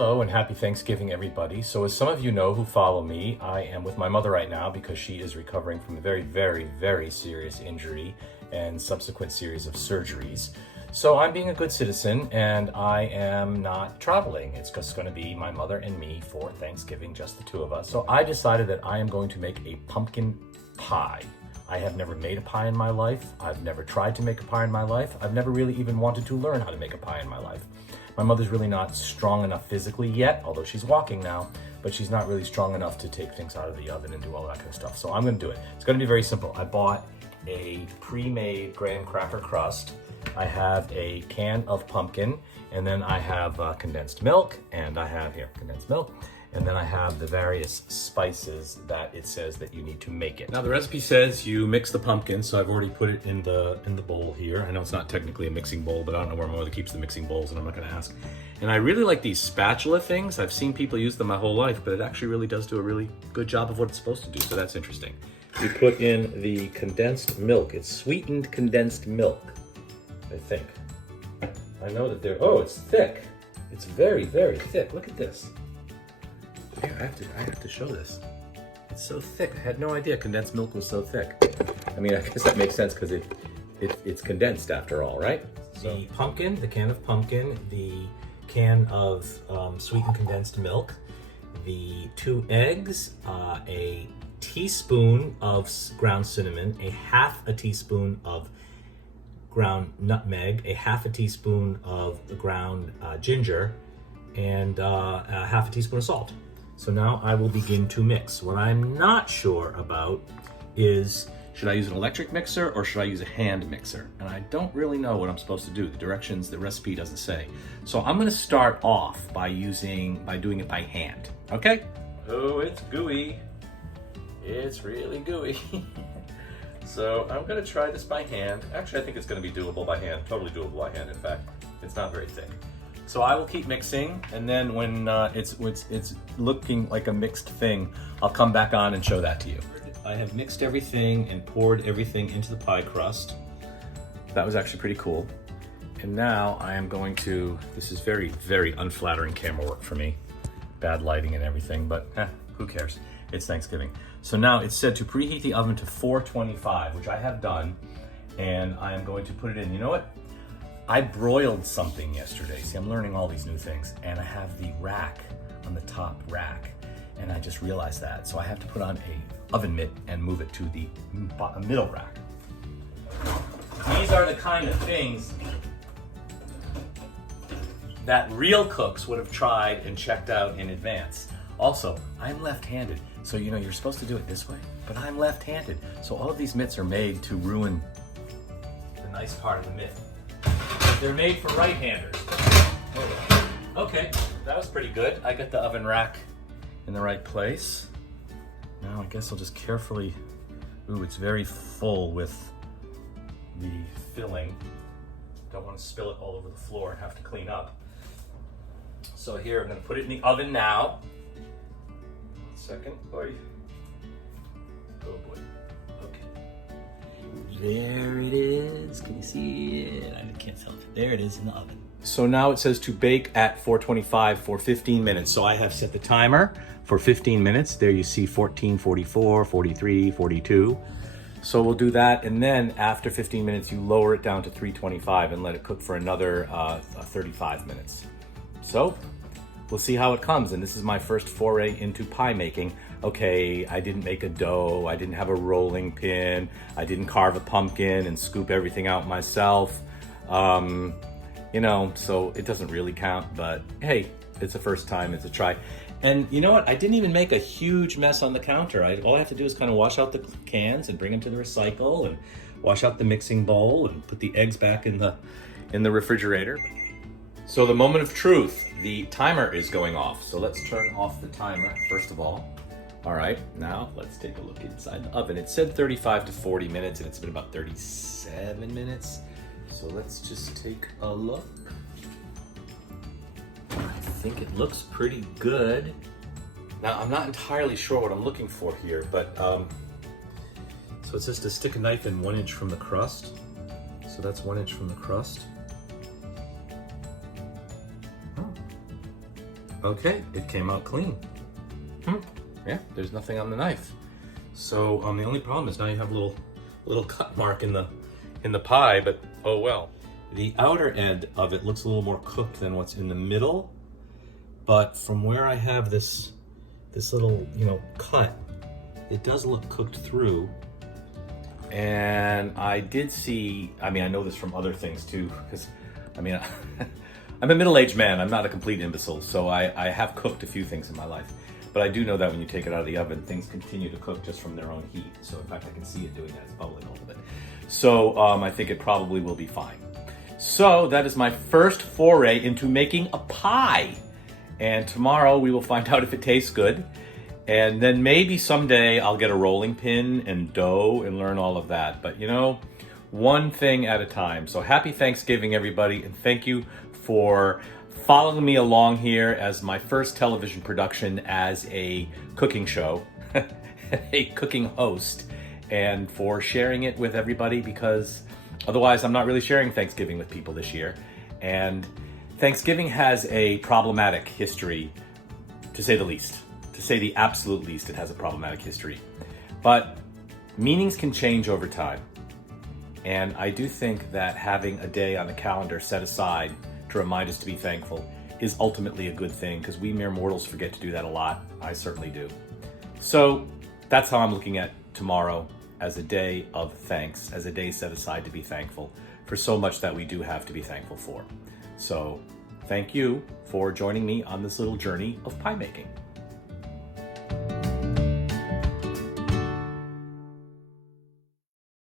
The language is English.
Hello and happy Thanksgiving, everybody. So as some of you know who follow me, I am with my mother right now because she is recovering from a very serious injury and subsequent series of surgeries. So I'm being a good citizen and I am not traveling. It's just going to be my mother and me for Thanksgiving, just the two of us. So I decided that I am going to make a pumpkin pie. I have never made a pie in my life. I've never tried to make a pie in my life. I've never really even wanted to learn how to make a pie in my life. My mother's really not strong enough physically yet, although she's walking now, but she's not really strong enough to take things out of the oven and do all that kind of stuff. So I'm gonna do it. It's gonna be very simple. I bought a pre-made graham cracker crust. I have a can of pumpkin, and then I have condensed milk, and I have here condensed milk, and then I have the various spices that it says that you need to make it. Now the recipe says you mix the pumpkin, so I've already put it in the bowl here. I know it's not technically a mixing bowl, but I don't know where my mother keeps the mixing bowls, and I'm not gonna ask. And I really like these spatula things. I've seen people use them my whole life, but it actually really does do a really good job of what it's supposed to do, so that's interesting. You put in the condensed milk. It's sweetened condensed milk, I think. I know that oh, it's thick. It's very thick. Look at this. Yeah, I have to show this. It's so thick. I had no idea condensed milk was so thick. I mean, I guess that makes sense because it's condensed after all, right? So the pumpkin, the can of pumpkin, the can of sweetened condensed milk, the 2 eggs, a teaspoon of ground cinnamon, a half a teaspoon of ground nutmeg, a half a teaspoon of ground ginger, and a half a teaspoon of salt. So now I will begin to mix. What I'm not sure about is, should I use an electric mixer or should I use a hand mixer? And I don't really know what I'm supposed to do. The directions, the recipe doesn't say. So I'm gonna start off by doing it by hand, okay? Oh, it's gooey. It's really gooey. So I'm gonna try this by hand. Actually, I think it's gonna be doable by hand, totally doable by hand, in fact. It's not very thick. So I will keep mixing, and then when it's looking like a mixed thing, I'll come back on and show that to you. I have mixed everything and poured everything into the pie crust. That was actually pretty cool. And now I am going to, this is very unflattering camera work for me. Bad lighting and everything, but who cares? It's Thanksgiving. So now it's said to preheat the oven to 425, which I have done, and I am going to put it in. You know what? I broiled something yesterday. See, I'm learning all these new things, and I have the rack on the top rack, and I just realized that. So I have to put on a oven mitt and move it to the middle rack. These are the kind of things that real cooks would have tried and checked out in advance. Also, I'm left-handed, so you know you're supposed to do it this way, but I'm left-handed. So all of these mitts are made to ruin the nice part of the mitt. They're made for right-handers. Okay, that was pretty good. I got the oven rack in the right place. Now I guess I'll just carefully, ooh, it's very full with the filling. Don't want to spill it all over the floor and have to clean up. So here, I'm gonna put it in the oven now. 1 second, boy. Oh boy, okay. There it is, can you see it? I can't tell. There it is in the oven. So now it says to bake at 425 for 15 minutes. So I have set the timer for 15 minutes. There you see 14, 44, 43, 42. So we'll do that, and then after 15 minutes, you lower it down to 325 and let it cook for another 35 minutes. So we'll see how it comes, and this is my first foray into pie making. Okay, I didn't make a dough, I didn't have a rolling pin, I didn't carve a pumpkin and scoop everything out myself. You know, so it doesn't really count, but hey, it's a first time, it's a try. And you know what? I didn't even make a huge mess on the counter. All I have to do is kind of wash out the cans and bring them to the recycle and wash out the mixing bowl and put the eggs back in the refrigerator. So the moment of truth, the timer is going off. So let's turn off the timer first of all. All right, now let's take a look inside the oven. It said 35 to 40 minutes and it's been about 37 minutes. So let's just take a look. I think it looks pretty good. Now, I'm not entirely sure what I'm looking for here, but so it says to stick a knife in 1 inch from the crust. So that's 1 inch from the crust. Oh. Okay, it came out clean. Yeah, there's nothing on the knife. So the only problem is now you have a little cut mark in the pie, but oh well. The outer end of it looks a little more cooked than what's in the middle, but from where I have this little, cut, it does look cooked through. And I did see, I know this from other things too, because I'm a middle-aged man, I'm not a complete imbecile, so I have cooked a few things in my life. But I do know that when you take it out of the oven, things continue to cook just from their own heat. So in fact, I can see it doing that, it's bubbling a little bit. So I think it probably will be fine. So that is my first foray into making a pie. And tomorrow we will find out if it tastes good. And then maybe someday I'll get a rolling pin and dough and learn all of that. But one thing at a time. So happy Thanksgiving, everybody. And thank you for following me along here as my first television production as a cooking show, a cooking host, and for sharing it with everybody, because otherwise I'm not really sharing Thanksgiving with people this year. And Thanksgiving has a problematic history, to say the least. To say the absolute least, it has a problematic history. But meanings can change over time. And I do think that having a day on the calendar set aside to remind us to be thankful is ultimately a good thing, because we mere mortals forget to do that a lot. I certainly do. So that's how I'm looking at tomorrow, as a day of thanks, as a day set aside to be thankful for so much that we do have to be thankful for. So thank you for joining me on this little journey of pie making.